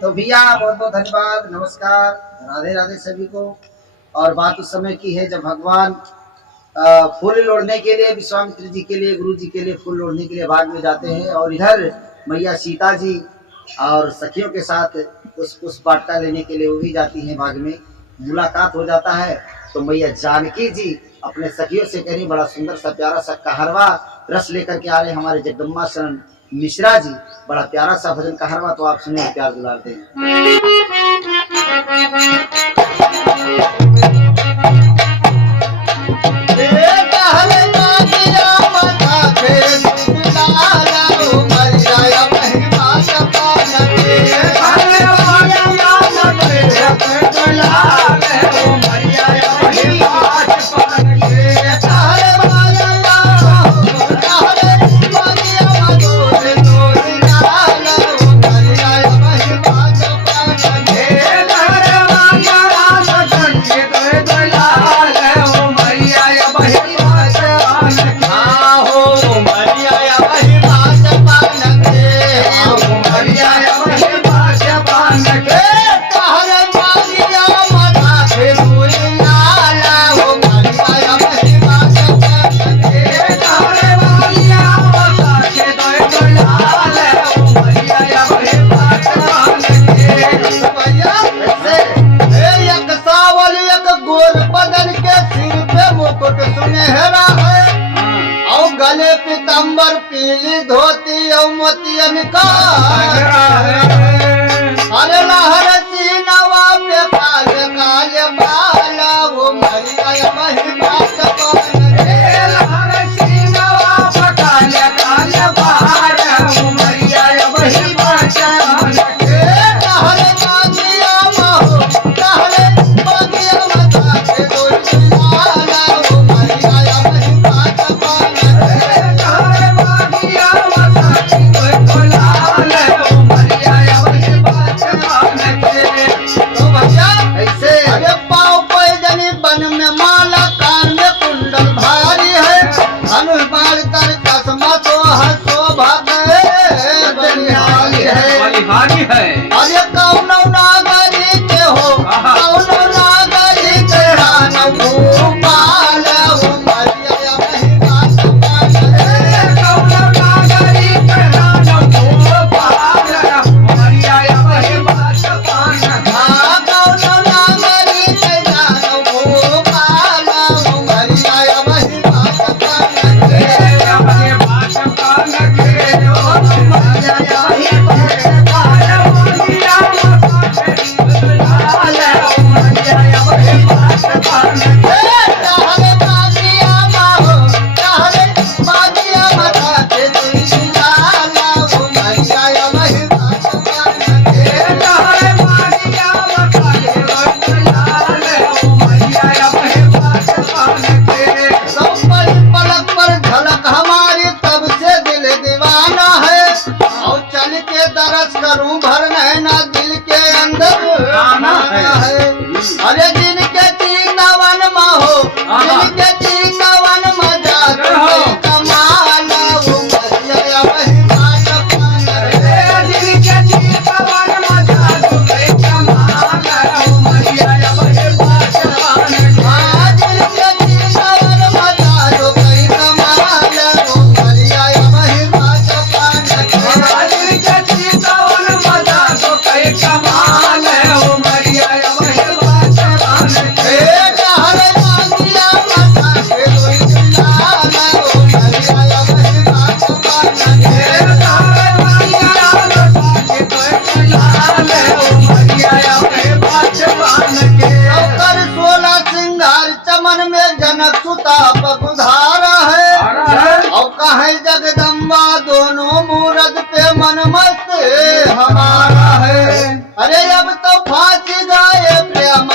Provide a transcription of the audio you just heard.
तो भैया बहुत बहुत धन्यवाद, नमस्कार, राधे राधे सभी को। और बात उस समय की है जब भगवान फूल लोड़ने के लिए विश्वामित्र जी के लिए, गुरु जी के लिए फूल लोड़ने के लिए बाग में जाते हैं, और इधर मैया सीता जी और सखियों के साथ उस वाटिका लेने के लिए वो भी जाती हैं बाग में। मुलाकात हो जाता है तो मैया जानकी जी अपने सखियों से कह रही, बड़ा सुंदर सा प्यारा सा कहरवा रस लेकर के आ रहे हमारे जगदम्बा शरण मिश्रा जी, बड़ा प्यारा सा भजन कहरवा, तो आप सुने, प्यार दुलार दें। गले पीतम्बर पीली धोती और मोतियन का अरे लहर चीनवा पे काले काले बाला, वो मैया महिमा लहर चीनवा पे काले काले बाला, वो मैया महिमा है। अरे कौन नागरी के हो, कौन नागरी के रान भूपाल, वो मैया महिमा कौन नागरी के रान भूपाल, मैया महिमा कौन नागरी के रान भूपाल, वो मैया महिमा करूं भर नैना दिल के अंदर आना है। अरे जिनके चीनवन में हो, जिनके चीनवन में जाते हो कमाल, वो मैया महिमा जिनके चीनवन में जाते कमाल, वो मैया महिमा जिनके चीनवन में जाते कमाल, वो मैया महिमा कमाल है, वो मैया महिमा चमन में जनक सुता पगुधारा है, और कहे जगदम्बा दोनों मूरत पे मन मस्त हमारा है। अरे अब तो फांसी गाए प्रेम